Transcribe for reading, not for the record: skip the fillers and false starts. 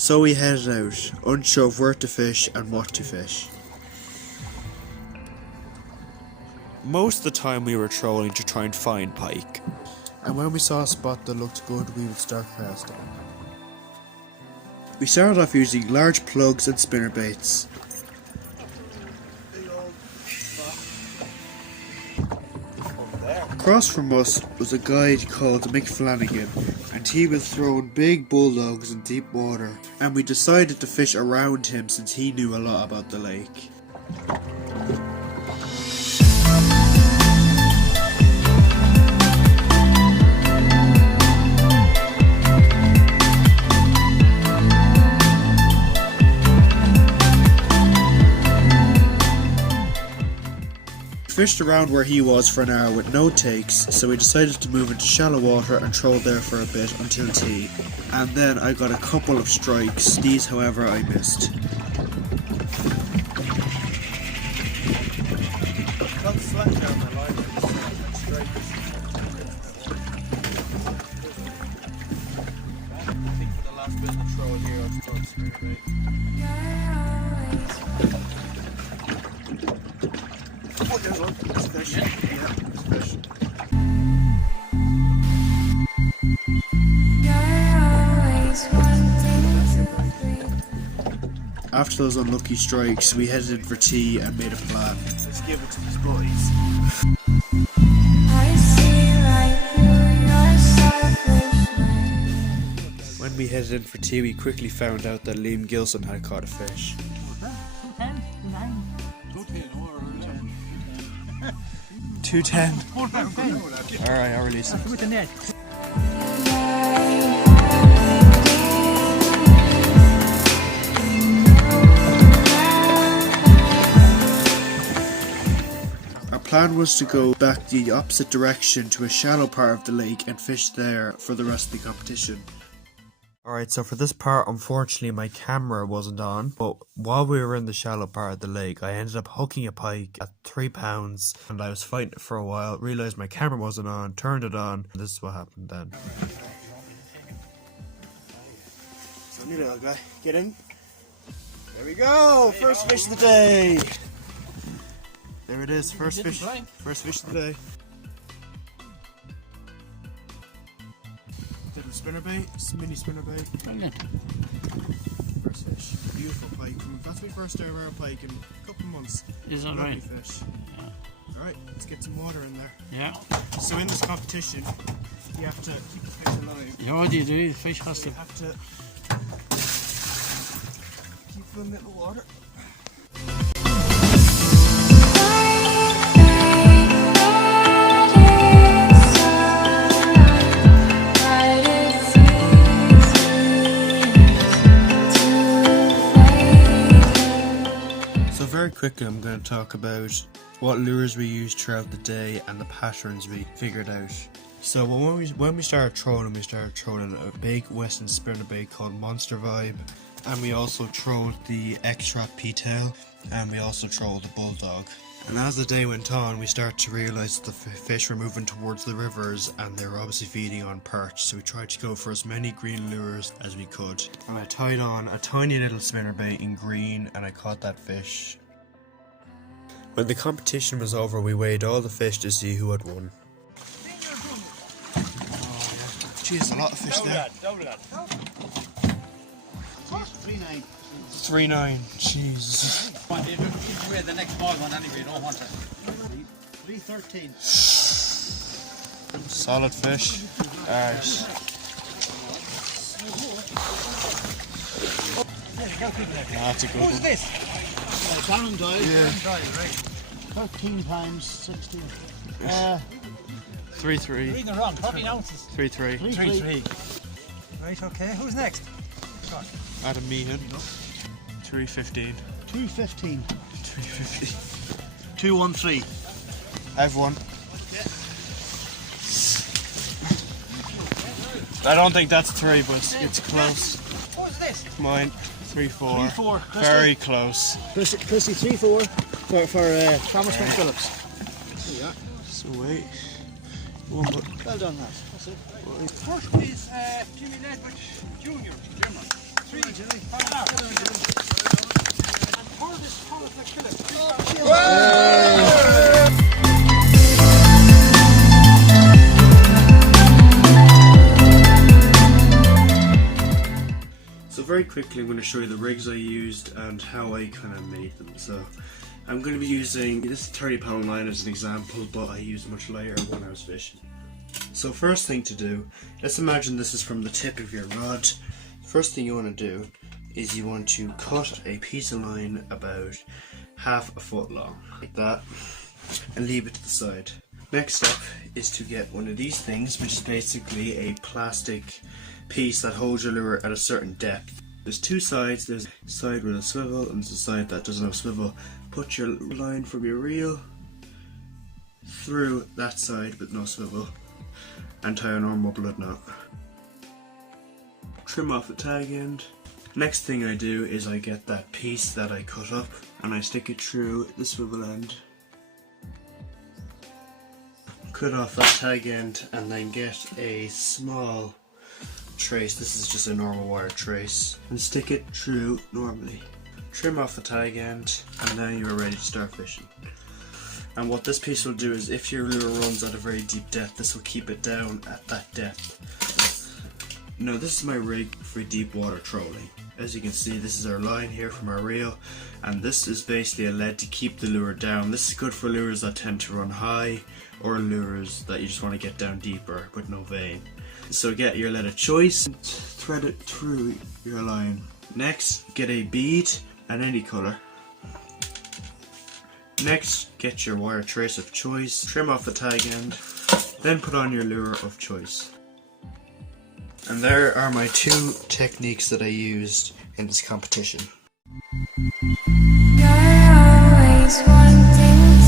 So we headed out, unsure of where to fish and what to fish. Most of the time we were trolling to try and find pike. And when we saw a spot that looked good, we would start casting. We started off using large plugs and spinner baits. Across from us was a guy called Mick Flanagan, and he was throwing big bulldogs in deep water, and we decided to fish around him since he knew a lot about the lake. Fished around where he was for an hour with no takes, so we decided to move into shallow water and troll there for a bit until tea. And then I got a couple of strikes, these however I missed. Oh, there's one. It's a fish. Yeah, it's a fish. After those unlucky strikes, we headed in for tea and made a plan. Let's give it to these boys. When we headed in for tea, we quickly found out that Liam Gilson had caught a fish. 210. Alright, I'll release it. With the net. Our plan was to go back the opposite direction to a shallow part of the lake and fish there for the rest of the competition. Alright, so for this part, unfortunately my camera wasn't on, but while we were in the shallow part of the lake, I ended up hooking a pike at 3 pounds, and I was fighting it for a while, realised my camera wasn't on, turned it on, and this is what happened then. So new little guy, get in. There we go, first fish of the day. There it is, first fish of the day. Little spinner bait, mini spinner bait. First fish, beautiful pike. That's my first day around pike in a couple of months. Is that right? Fish. Yeah. Alright, let's get some water in there. Yeah. So in this competition, you have to keep the fish alive. Yeah, what do you do? The fish has to... You have to keep them in the water. Very quickly I'm going to talk about what lures we used throughout the day and the patterns we figured out. So when we started trolling a big Western spinner bait called Monster Vibe, and we also trolled the X-Trap P-tail, and we also trolled the Bulldog. And as the day went on, we started to realise that the fish were moving towards the rivers and they were obviously feeding on perch, so we tried to go for as many green lures as we could. And I tied on a tiny little spinner bait in green and I caught that fish. When the competition was over, we weighed all the fish to see who had won. Oh yeah. Jeez, a lot of fish there. Double that. 3.9. 3.9. Jesus. If you weigh the next small one anyway, you don't want it. 3.13. Solid fish. Alright. That's a good one. Who's this? Darren Doyle. Yeah. 13 times 16. 3-3. Reading it wrong. 13 ounces. 3-3. 3-3. Right, okay. Who's next? Adam Meehan. 3-15. 2.15. 3-15. 2.13. I've won. I don't think that's 3, but it's close. What's this? Mine. 3-4. 3-4. Very close. Chrissy 3-4 for Thomas McPhillips. Yeah. So wait. Well done, lads. That's it. First is Jimmy Ledwidge Jr. German. Jimmy. Pour this color to kill it. So very quickly I'm going to show you the rigs I used and how I kind of made them. So I'm going to be using this 30-pound line as an example, but I used much lighter when I was fishing. So first thing to do, let's imagine this is from the tip of your rod. First thing you want to do is you want to cut a piece of line about half a foot long, like that, and leave it to the side. Next step is to get one of these things, which is basically a plastic piece that holds your lure at a certain depth. There's two sides, there's a side with a swivel and there's a side that doesn't have a swivel. Put your line from your reel through that side with no swivel and tie a normal blood knot. Trim off the tag end. Next thing I do is I get that piece that I cut up and I stick it through the swivel end. Cut off that tag end and then get a small trace, this is just a normal wire trace, and stick it through normally. Trim off the tag end and then you're ready to start fishing. And what this piece will do is if your lure runs at a very deep depth, this will keep it down at that depth. Now this is my rig for deep water trolling. As you can see, this is our line here from our reel, and this is basically a lead to keep the lure down. This is good for lures that tend to run high or lures that you just want to get down deeper with no vein. So get your lead of choice and thread it through your line. Next, get a bead and any colour. Next, get your wire trace of choice, trim off the tag end, then put on your lure of choice. And there are my two techniques that I used in this competition. You're always wanting